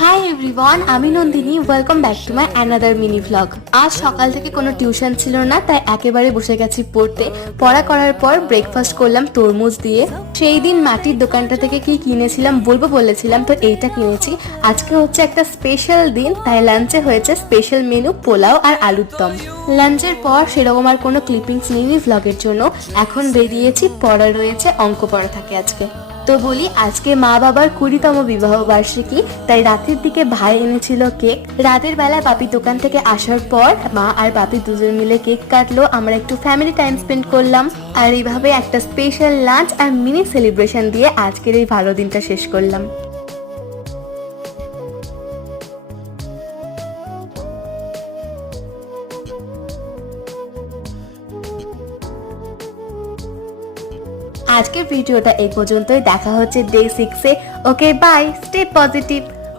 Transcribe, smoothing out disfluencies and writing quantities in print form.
Hi everyone, আমি Nandini. Welcome back to my another mini vlog. আজ সকাল থেকে কোনো টিউশন ছিল না, তাই একেবারে বসে গেছি পড়তে। পড়া করার পর ব্রেকফাস্ট করলাম তরমুজ দিয়ে। সেই দিন মাটির দোকানটা থেকে কি কিনেছিলাম বলবো বলেছিলাম, তো এইটা কিনেছি। আজকে হচ্ছে একটা স্পেশাল দিন, তাই লাঞ্চে হয়েছে স্পেশাল মেনু পোলাও আর আলুর দম। লাঞ্চের পর সেরকম আর কোনো ক্লিপিংস নেই ভ্লগের জন্য। এখন বেরিয়েছি, পড়া রয়েছে, অঙ্ক পড়া থাকে আজকে। তো বলি, আজকে মা বাবার 20তম বিবাহ বার্ষিকী, তাই রাতের দিকে ভাই এনেছিল কেক। রাতের বেলা বাপি দোকান থেকে আসার পর মা আর বাপি দুজন মিলে কেক কাটলো, আমরা একটু ফ্যামিলি টাইম স্পেন্ড করলাম। আর এইভাবে একটা স্পেশাল লাঞ্চ আর মিনি সেলিব্রেশন দিয়ে আজকের এই ভালো দিনটা শেষ করলাম। আজকের ভিডিওটা এই পর্যন্তই। দেখা হচ্ছে ডে 6-এ। Okay bye, stay positive.